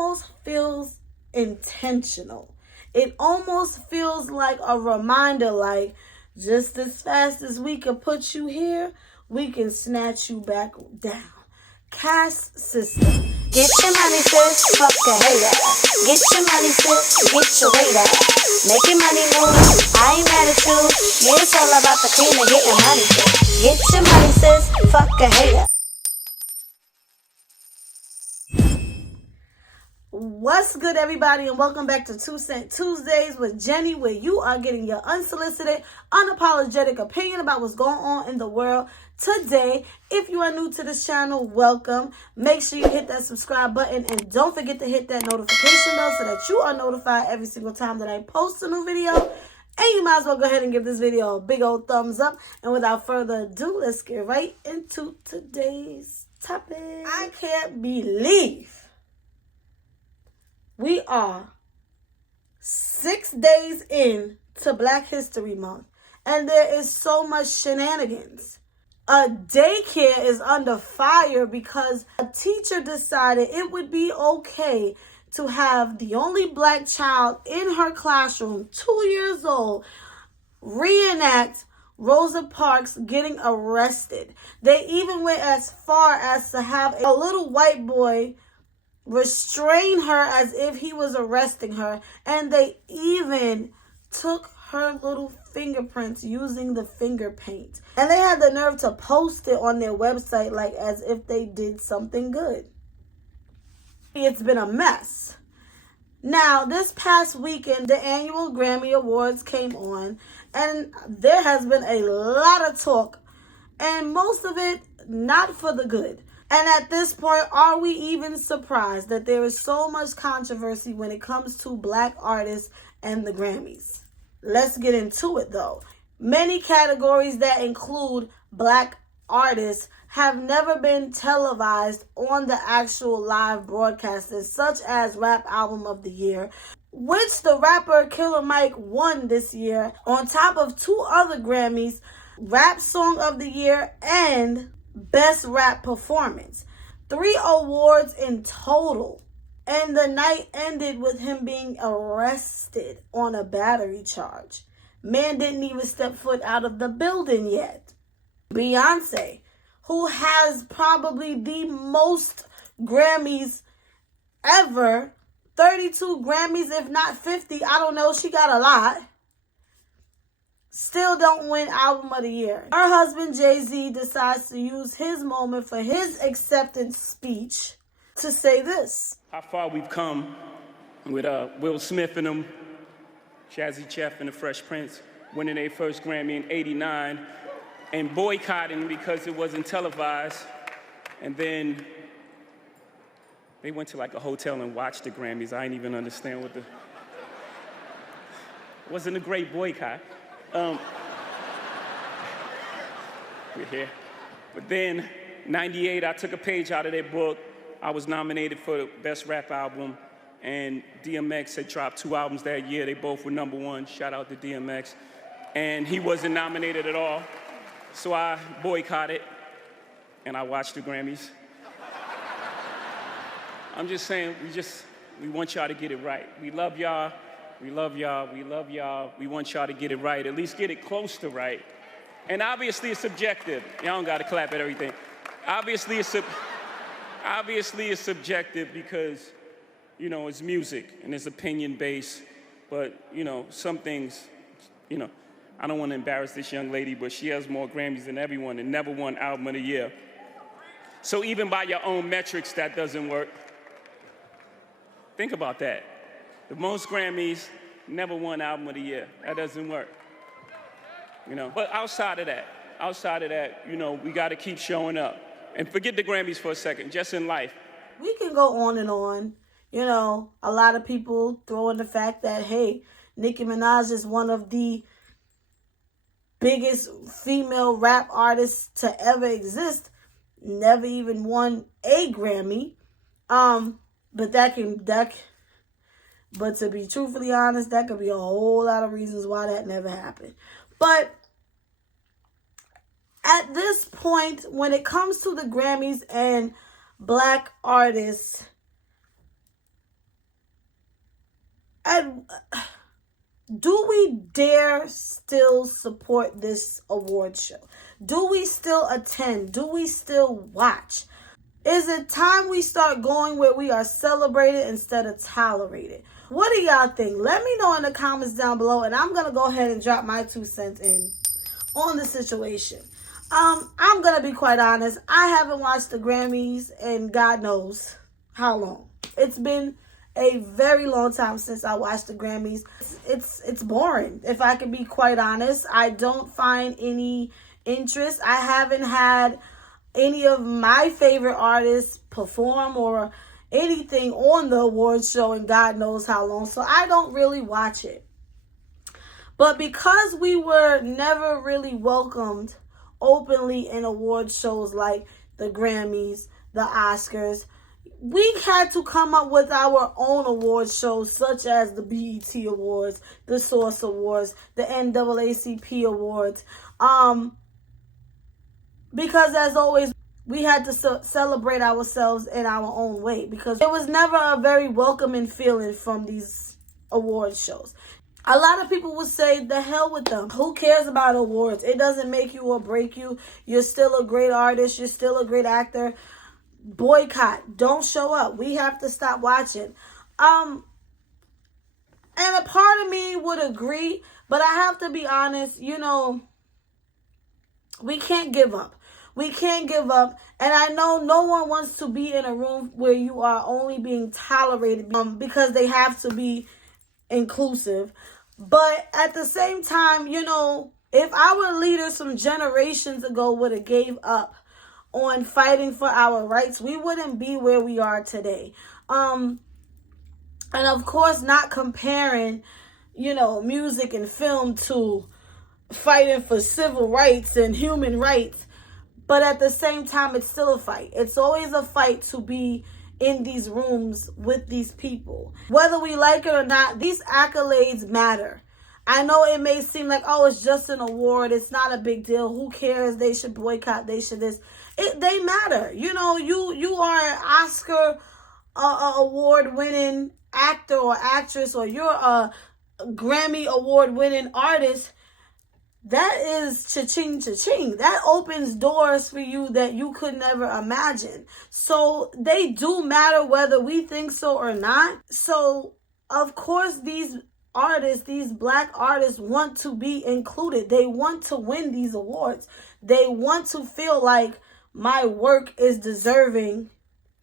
almost feels intentional. It almost feels like a reminder, like just as fast as we can put you here, we can snatch you back down. Caste system. Get your money, sis, fuck a hater. Get your money, sis, get your weight up. Make your money move, I ain't mad at you. Yeah, it's all about the cream and getting money, sis. Get your money, sis, fuck a hater. What's good, everybody, and welcome back to 2 Cent Tuesdays with Jenny, where you are getting your unsolicited, unapologetic opinion about what's going on in the world today. If you are new to this channel, welcome. Make sure you hit that subscribe button and don't forget to hit that notification bell so that you are notified every single time that I post a new video. And you might as well go ahead and give this video a big old thumbs up. And without further ado, let's get right into today's topic. I can't believe we are 6 days in to Black History Month, and there is so much shenanigans. A daycare is under fire because a teacher decided it would be okay to have the only Black child in her classroom, 2 years old, reenact Rosa Parks getting arrested. They even went as far as to have a little white boy restrain her as if he was arresting her, and they even took her little fingerprints using the finger paint, and they had the nerve to post it on their website like as if they did something good. It's been a mess. Now, this past weekend, the annual Grammy Awards came on, and there has been a lot of talk, and most of it not for the good. And at this point, are we even surprised that there is so much controversy when it comes to Black artists and the Grammys? Let's get into it, though. Many categories that include Black artists have never been televised on the actual live broadcasters, such as Rap Album of the Year, which the rapper Killer Mike won this year, on top of 2 other Grammys, Rap Song of the Year and Best Rap Performance. 3 awards in total. And the night ended with him being arrested on a battery charge. Man didn't even step foot out of the building yet. Beyonce, who has probably the most Grammys ever, 32 Grammys, if not 50, I don't know, she got a lot, still don't win Album of the Year. Her husband, Jay-Z, decides to use his moment for his acceptance speech to say this. How far we've come with Will Smith and them, Jazzy Jeff and the Fresh Prince, winning their first Grammy in '89 and boycotting because it wasn't televised. And then they went to like a hotel and watched the Grammys. I didn't even understand what it wasn't a great boycott. We're here. But then, '98, I took a page out of their book. I was nominated for the Best Rap Album, and DMX had dropped 2 albums that year. They both were #1. Shout out to DMX. And he wasn't nominated at all. So I boycotted, and I watched the Grammys. I'm just saying, we want y'all to get it right. We love y'all. We love y'all, we love y'all. We want y'all to get it right, at least get it close to right. And obviously it's subjective. Y'all don't gotta clap at everything. Obviously it's subjective because, you know, it's music and it's opinion based, but, you know, some things, you know, I don't wanna embarrass this young lady, but she has more Grammys than everyone and never won Album of the Year. So even by your own metrics, that doesn't work. Think about that. The most Grammys, never won Album of the Year. That doesn't work. You know, but outside of that, you know, we gotta keep showing up. And forget the Grammys for a second, just in life. We can go on and on. You know, a lot of people throw in the fact that, hey, Nicki Minaj is one of the biggest female rap artists to ever exist. Never even won a Grammy. But to be truthfully honest, that could be a whole lot of reasons why that never happened. But at this point, when it comes to the Grammys and Black artists, And do we dare still support this award show? Do we still attend? Do we still watch? Is it time we start going where we are celebrated instead of tolerated? What do y'all think? Let me know in the comments down below, and I'm going to go ahead and drop my 2 cents in on the situation. I'm going to be quite honest. I haven't watched the Grammys in God knows how long. It's been a very long time since I watched the Grammys. It's boring, if I can be quite honest. I don't find any interest. I haven't had any of my favorite artists perform or anything on the awards show in God knows how long, so I don't really watch it. But because we were never really welcomed openly in award shows like the Grammys, the Oscars, we had to come up with our own award shows, such as the BET Awards, the Source Awards, the NAACP Awards. Because as always, we had to celebrate ourselves in our own way, because it was never a very welcoming feeling from these award shows. A lot of people would say, the hell with them. Who cares about awards? It doesn't make you or break you. You're still a great artist. You're still a great actor. Boycott. Don't show up. We have to stop watching. And a part of me would agree, but I have to be honest, we can't give up. We can't give up. And I know no one wants to be in a room where you are only being tolerated because they have to be inclusive. But at the same time, if our leaders some generations ago would have gave up on fighting for our rights, we wouldn't be where we are today. And of course, not comparing, music and film to fighting for civil rights and human rights. But at the same time, it's still a fight. It's always a fight to be in these rooms with these people. Whether we like it or not, these accolades matter. I know it may seem like, oh, it's just an award. It's not a big deal. Who cares? They should boycott. They should this. They matter. You are an Oscar award-winning actor or actress, or you're a Grammy award-winning artist. That is cha-ching, cha-ching. That opens doors for you that you could never imagine. So they do matter whether we think so or not. So, of course, these artists, these Black artists, want to be included. They want to win these awards. They want to feel like my work is deserving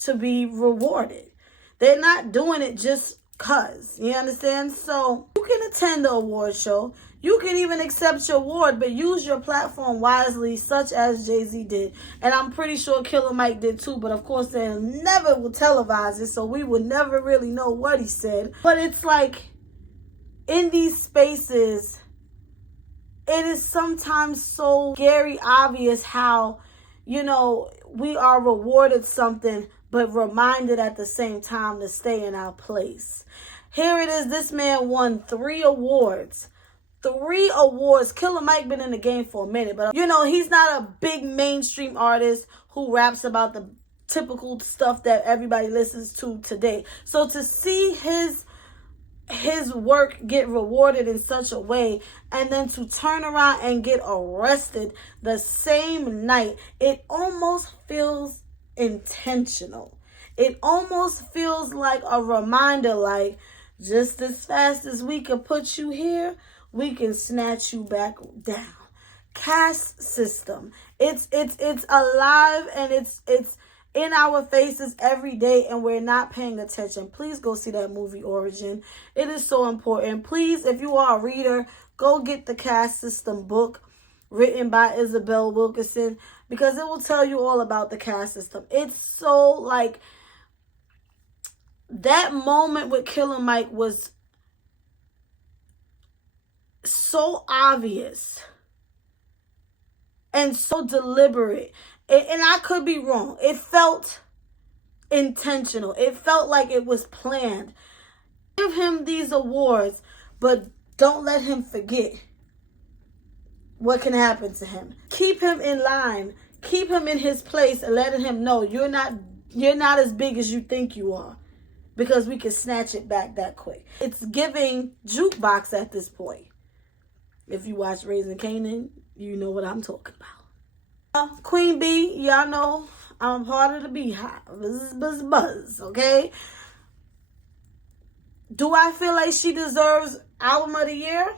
to be rewarded. They're not doing it just because. You understand? So you can attend the award show. You can even accept your award, but use your platform wisely, such as Jay-Z did. And I'm pretty sure Killer Mike did too, but of course they never will televise it, so we would never really know what he said. But it's like, in these spaces, it is sometimes so scary obvious how, we are rewarded something, but reminded at the same time to stay in our place. Here it is, this man won 3 awards. 3 awards. Killer Mike been in the game for a minute, but he's not a big mainstream artist who raps about the typical stuff that everybody listens to today. So to see his work get rewarded in such a way, and then to turn around and get arrested the same night, it almost feels intentional. It almost feels like a reminder, like, just as fast as we can put you here, we can snatch you back down. Caste system. It's alive, and it's in our faces every day, and we're not paying attention. Please go see that movie Origin. It is so important. Please, if you are a reader, go get the Caste System book written by Isabel Wilkerson, because it will tell you all about the caste system. It's so, like, that moment with Killer Mike was so obvious and so deliberate. And I could be wrong. It felt intentional. It felt like it was planned. Give him these awards, but don't let him forget what can happen to him. Keep him in line. Keep him in his place, and letting him know you're not as big as you think you are. because we can snatch it back that quick. It's giving jukebox at this point. If you watch Raising Kanan, you know what I'm talking about. Queen B, y'all know I'm part of the Beehive. Buzz, okay? Do I feel like she deserves Album of the Year?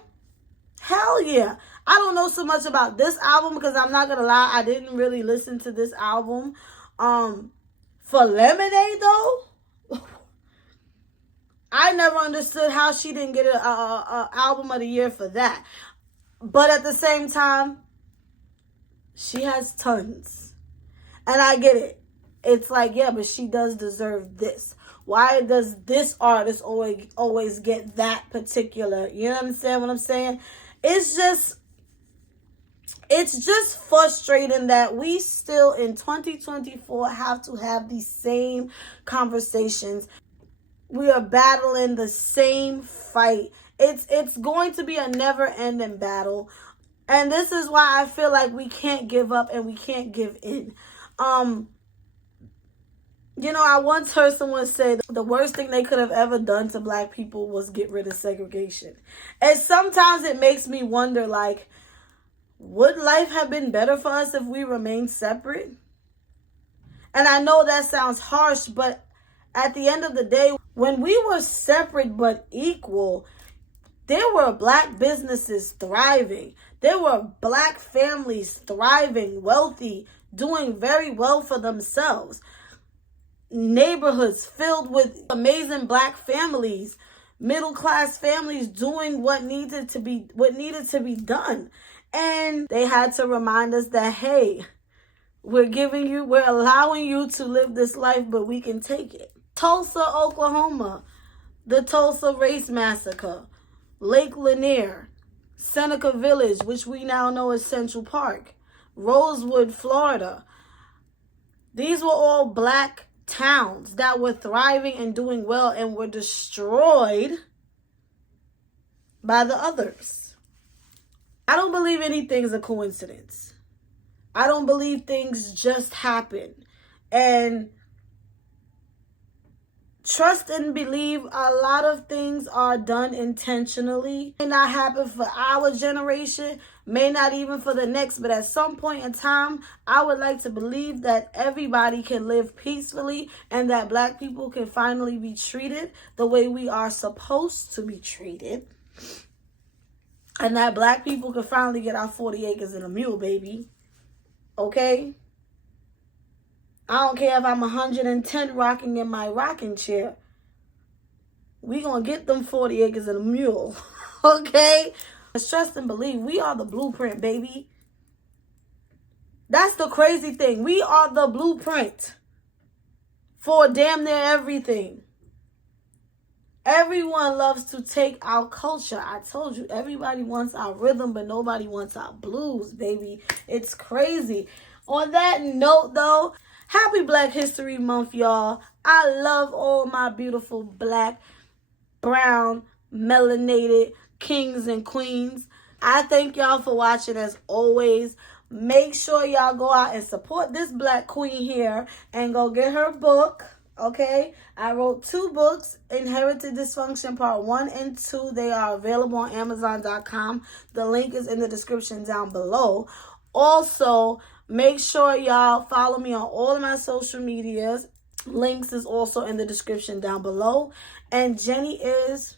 Hell yeah. I don't know so much about this album because I'm not gonna lie, I didn't really listen to this album. For Lemonade though, I never understood how she didn't get a Album of the Year for that. But at the same time, she has tons. And I get it. It's like, yeah, but she does deserve this. Why does this artist always get that particular? You understand what I'm saying? It's just frustrating that we still in 2024 have to have these same conversations. We are battling the same fight. It's going to be a never-ending battle. And this is why I feel like we can't give up and we can't give in. I once heard someone say the worst thing they could have ever done to black people was get rid of segregation. And sometimes it makes me wonder, like, would life have been better for us if we remained separate? And I know that sounds harsh, but at the end of the day, when we were separate but equal, there were black businesses thriving. There were black families thriving, wealthy, doing very well for themselves. Neighborhoods filled with amazing black families, middle-class families doing what needed to be done. And they had to remind us that, hey, we're allowing you to live this life, but we can take it. Tulsa, Oklahoma, the Tulsa Race Massacre, Lake Lanier, Seneca Village, which we now know as Central Park, Rosewood, Florida. These were all black towns that were thriving and doing well and were destroyed by the others. I don't believe anything's a coincidence. I don't believe things just happen. And trust and believe a lot of things are done intentionally. May not happen for our generation, may not even for the next, but at some point in time, I would like to believe that everybody can live peacefully and that black people can finally be treated the way we are supposed to be treated. And that black people can finally get our 40 acres and a mule, baby. Okay? I don't care if I'm 110 rocking in my rocking chair. We gonna get them 40 acres and a mule. Okay? Let's trust and believe. We are the blueprint, baby. That's the crazy thing. We are the blueprint for damn near everything. Everyone loves to take our culture. I told you, everybody wants our rhythm, but nobody wants our blues, baby. It's crazy. On that note, though, happy Black History Month, y'all. I love all my beautiful black, brown, melanated kings and queens. I thank y'all for watching as always. Make sure y'all go out and support this black queen here and go get her book. Okay, I wrote 2 books, Inherited Dysfunction Part 1 and 2. They are available on Amazon.com. The link is in the description down below. Also, make sure y'all follow me on all of my social medias. Links is also in the description down below. And Jenny is